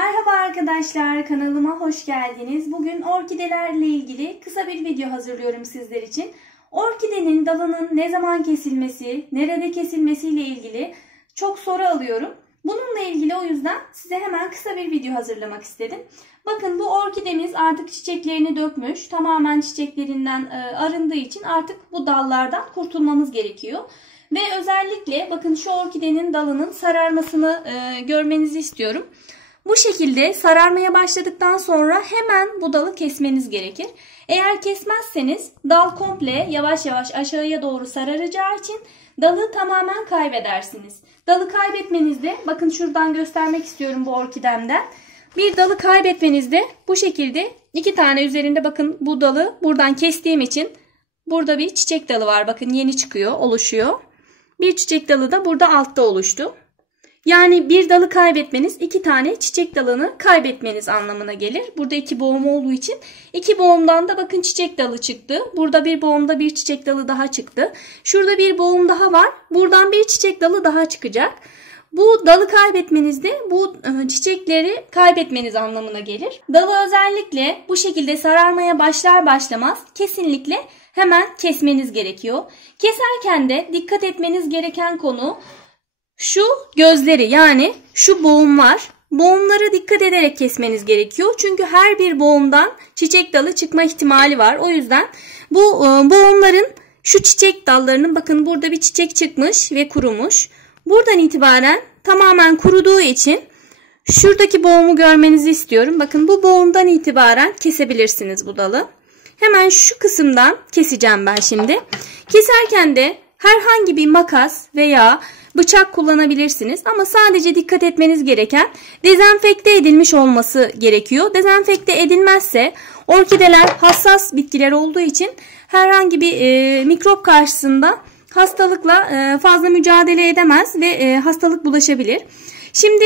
Merhaba arkadaşlar, kanalıma hoş geldiniz. Bugün orkidelerle ilgili kısa bir video hazırlıyorum sizler için. Orkidenin dalının ne zaman kesilmesi, nerede kesilmesiyle ilgili çok soru alıyorum. Bununla ilgili o yüzden size hemen kısa bir video hazırlamak istedim. Bakın bu orkidemiz artık çiçeklerini dökmüş. Tamamen çiçeklerinden arındığı için artık bu dallardan kurtulmamız gerekiyor. Ve özellikle bakın şu orkidenin dalının sararmasını görmenizi istiyorum. Bu şekilde sararmaya başladıktan sonra hemen bu dalı kesmeniz gerekir. Eğer kesmezseniz dal komple yavaş yavaş aşağıya doğru sararacağı için dalı tamamen kaybedersiniz. Dalı kaybetmenizde bakın şuradan göstermek istiyorum bu orkidemden. Bir dalı kaybetmenizde bu şekilde iki tane üzerinde bakın bu dalı buradan kestiğim için burada bir çiçek dalı var. Bakın yeni çıkıyor, oluşuyor. Bir çiçek dalı da burada altta oluştu. Yani bir dalı kaybetmeniz iki tane çiçek dalını kaybetmeniz anlamına gelir. Burada iki boğum olduğu için iki boğumdan da bakın çiçek dalı çıktı. Burada bir boğumda bir çiçek dalı daha çıktı. Şurada bir boğum daha var. Buradan bir çiçek dalı daha çıkacak. Bu dalı kaybetmeniz de bu çiçekleri kaybetmeniz anlamına gelir. Dalı özellikle bu şekilde sararmaya başlar başlamaz kesinlikle hemen kesmeniz gerekiyor. Keserken de dikkat etmeniz gereken konu şu gözleri, yani şu boğumlar. Boğumlara dikkat ederek kesmeniz gerekiyor. Çünkü her bir boğumdan çiçek dalı çıkma ihtimali var. O yüzden bu boğumların şu çiçek dallarının bakın burada bir çiçek çıkmış ve kurumuş. Buradan itibaren tamamen kuruduğu için şuradaki boğumu görmenizi istiyorum. Bakın bu boğumdan itibaren kesebilirsiniz bu dalı. Hemen şu kısımdan keseceğim ben şimdi. Keserken de herhangi bir makas veya bıçak kullanabilirsiniz ama sadece dikkat etmeniz gereken dezenfekte edilmiş olması gerekiyor. Dezenfekte edilmezse orkideler hassas bitkiler olduğu için herhangi bir mikrop karşısında hastalıkla fazla mücadele edemez ve hastalık bulaşabilir. Şimdi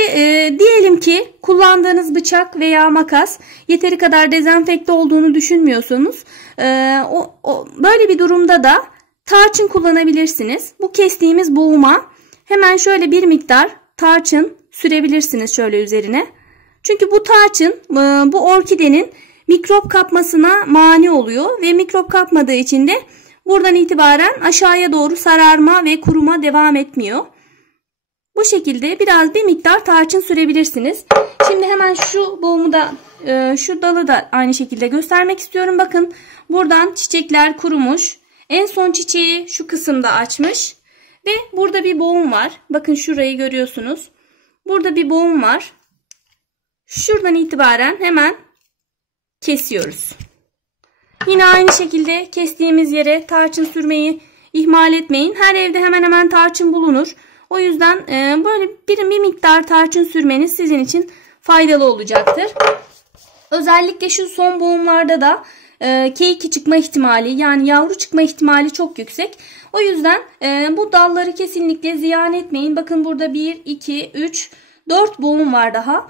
diyelim ki kullandığınız bıçak veya makas yeteri kadar dezenfekte olduğunu düşünmüyorsunuz. Böyle bir durumda da tarçın kullanabilirsiniz. Bu kestiğimiz boğuma hemen şöyle bir miktar tarçın sürebilirsiniz şöyle üzerine. Çünkü bu tarçın bu orkidenin mikrop kapmasına mani oluyor ve mikrop kapmadığı için de buradan itibaren aşağıya doğru sararma ve kuruma devam etmiyor. Bu şekilde bir miktar tarçın sürebilirsiniz. Şimdi hemen şu boğumu da şu dalı da aynı şekilde göstermek istiyorum. Bakın buradan çiçekler kurumuş. En son çiçeği şu kısımda açmış. Ve burada bir boğum var. Bakın şurayı görüyorsunuz. Burada bir boğum var. Şuradan itibaren hemen kesiyoruz. Yine aynı şekilde kestiğimiz yere tarçın sürmeyi ihmal etmeyin. Her evde hemen hemen tarçın bulunur. O yüzden böyle bir miktar tarçın sürmeniz sizin için faydalı olacaktır. Özellikle şu son boğumlarda da keyiki çıkma ihtimali, yani yavru çıkma ihtimali çok yüksek. O yüzden bu dalları kesinlikle ziyan etmeyin. Bakın burada 1, 2, 3, 4 boğum var daha.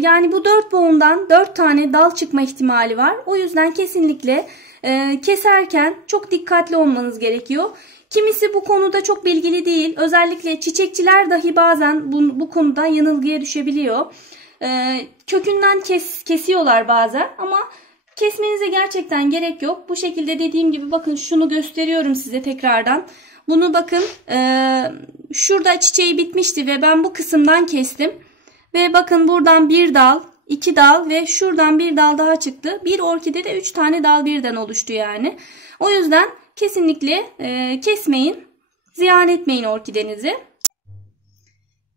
Yani bu 4 boğumdan 4 tane dal çıkma ihtimali var. O yüzden kesinlikle keserken çok dikkatli olmanız gerekiyor. Kimisi bu konuda çok bilgili değil. Özellikle çiçekçiler dahi bazen bu konuda yanılgıya düşebiliyor. Kökünden kesiyorlar bazen ama kesmenize gerçekten gerek yok. Bu şekilde dediğim gibi bakın şunu gösteriyorum size tekrardan. Bunu bakın şurada çiçeği bitmişti ve ben bu kısımdan kestim. Ve bakın buradan bir dal, iki dal ve şuradan bir dal daha çıktı. Bir orkidede 3 tane dal birden oluştu yani. O yüzden kesinlikle kesmeyin, ziyan etmeyin orkidenizi.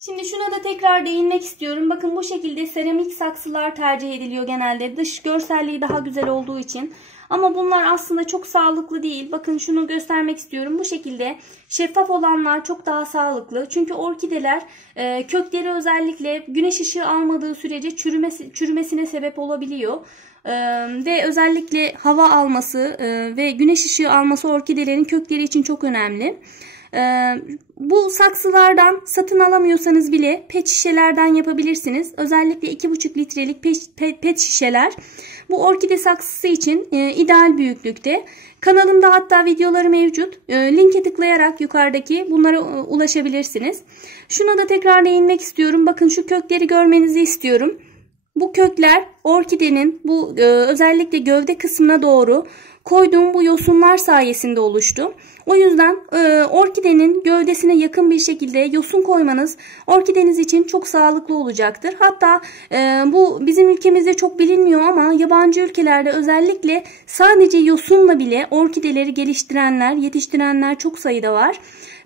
Şimdi şuna da tekrar değinmek istiyorum. Bakın bu şekilde seramik saksılar tercih ediliyor genelde. Dış görselliği daha güzel olduğu için. Ama bunlar aslında çok sağlıklı değil. Bakın şunu göstermek istiyorum. Bu şekilde şeffaf olanlar çok daha sağlıklı. Çünkü orkideler kökleri özellikle güneş ışığı almadığı sürece çürümesine sebep olabiliyor. Ve özellikle hava alması ve güneş ışığı alması orkidelerin kökleri için çok önemli. Bu saksılardan satın alamıyorsanız bile pet şişelerden yapabilirsiniz. Özellikle 2,5 litrelik pet şişeler bu orkide saksısı için ideal büyüklükte. Kanalımda hatta videoları mevcut. Linke tıklayarak yukarıdaki bunlara ulaşabilirsiniz. Şuna da tekrar değinmek istiyorum. Bakın şu kökleri görmenizi istiyorum. Bu kökler orkidenin bu özellikle gövde kısmına doğru koyduğum bu yosunlar sayesinde oluştu. O yüzden orkidenin gövdesine yakın bir şekilde yosun koymanız orkideniz için çok sağlıklı olacaktır. Hatta bu bizim ülkemizde çok bilinmiyor ama yabancı ülkelerde özellikle sadece yosunla bile orkideleri geliştirenler, yetiştirenler çok sayıda var.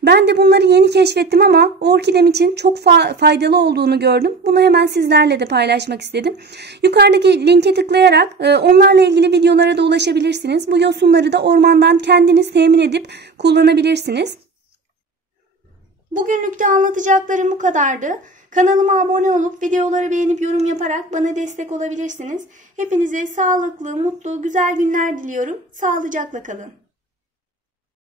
Ben de bunları yeni keşfettim ama orkidem için çok faydalı olduğunu gördüm. Bunu hemen sizlerle de paylaşmak istedim. Yukarıdaki linke tıklayarak onlarla ilgili videolara da ulaşabilirsiniz. Bu yosunları da ormandan kendiniz temin edip kullanabilirsiniz. Bugünlük de anlatacaklarım bu kadardı. Kanalıma abone olup videoları beğenip yorum yaparak bana destek olabilirsiniz. Hepinize sağlıklı, mutlu, güzel günler diliyorum. Sağlıcakla kalın.